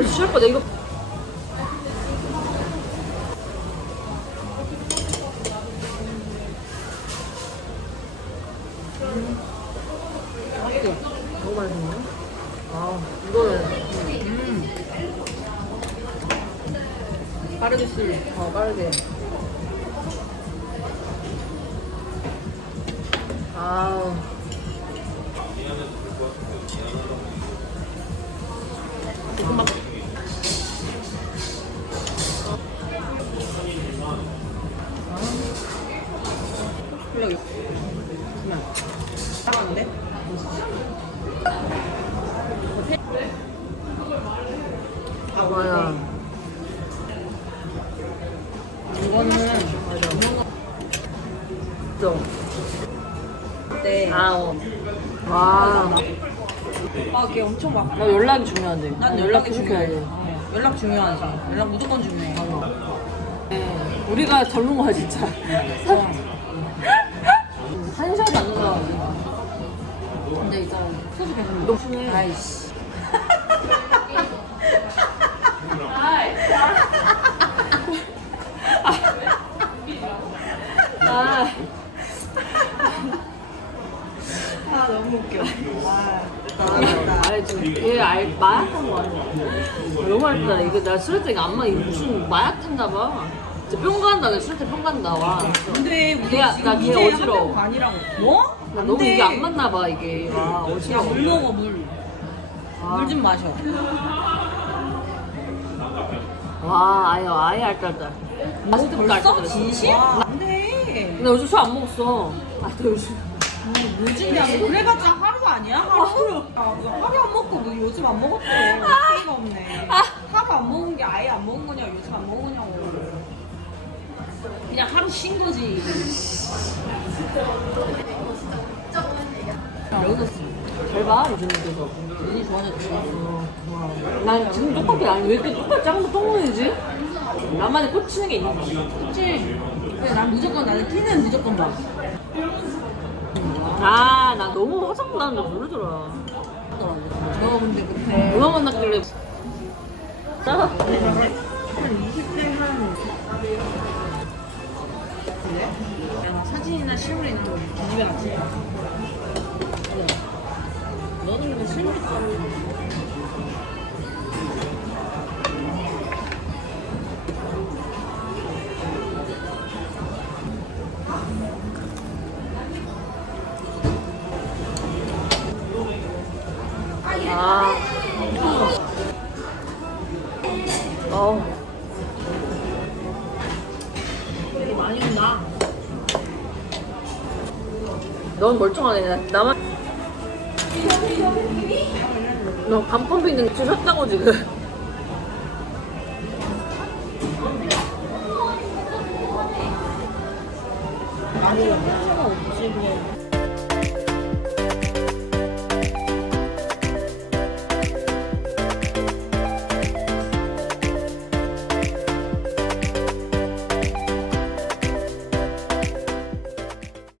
그래서 취할 거야. 이거 맛있지? 너무 맛있네. 아, 이거는 음. 빠르게 쓸. 어, 빠르게. 아우. 볶음밥. 이거는 좀. 네. 아, 어. 와. 아, 걔 엄청 막. 나 연락이 중요한데. 난 연락 연락이. 중요해. 어, 연락 중요하지. 연락 무조건 중요해. 네. 우리가 젊은 거야, 진짜. 어. 한 시간도 안 나가가지고. 근데 이제 소주 계속 너 순해. 아이씨. 아, 아, 너무 웃겨. 아, 아니, 지금 얘 알, 마약한 거 아니야? 너무 알다. 이거 나 술때 안마 이거 무슨 마약 탔나 봐. 진짜 뿅 간다. 나 술때 뿅 간다. 와. 근데 우리 걔야, 지금 나걔 이제 어지러워. 한명 반이라고. 뭐? 나안 너무 돼. 이게 안 맞나 봐, 이게. 와, 야, 어지러워. 물 먹어, 물. 아. 물좀 마셔. 와, 아예, 아예 알딸딸. 맛있다, 벌써? 진심? 나, 안 돼. 나 요즘 술 안 먹었어. 아, 나 요즘. 요즘이야. 그래봤자 하루 아니야? 하루? 야, 너 하루 안 먹고 너 요즘 안 먹었대. 어이가 없네. 하루 안 먹은 게 아예 안 먹은 거냐, 요즘 안 먹으냐고. 그냥 하루 쉰 거지. 여기서 잘 봐, 요즘 그래서. 눈이 좋아졌지. 어, 와. 난 지금 똑같아. 아니, 왜 이렇게 똑같이 한번똥먹이지 나만의 꽂히는 게 있는 거야. 그치? 근데 난 무조건, 나는 티는 무조건 봐. 아, 나 너무 화장 나는데 모르더라. 너 근데 그때 누가 만났길래. 짜? 한 20대 한 사진이나 실물이 있는 거 뒤집어 놨지? 너는 근데 실물 있잖아. 아. 어. 되게 많이 온다. 넌 멀쩡하네. 나만. 너 반펌핑 주셨다고 지금. 아니, 상관 없지, 그래.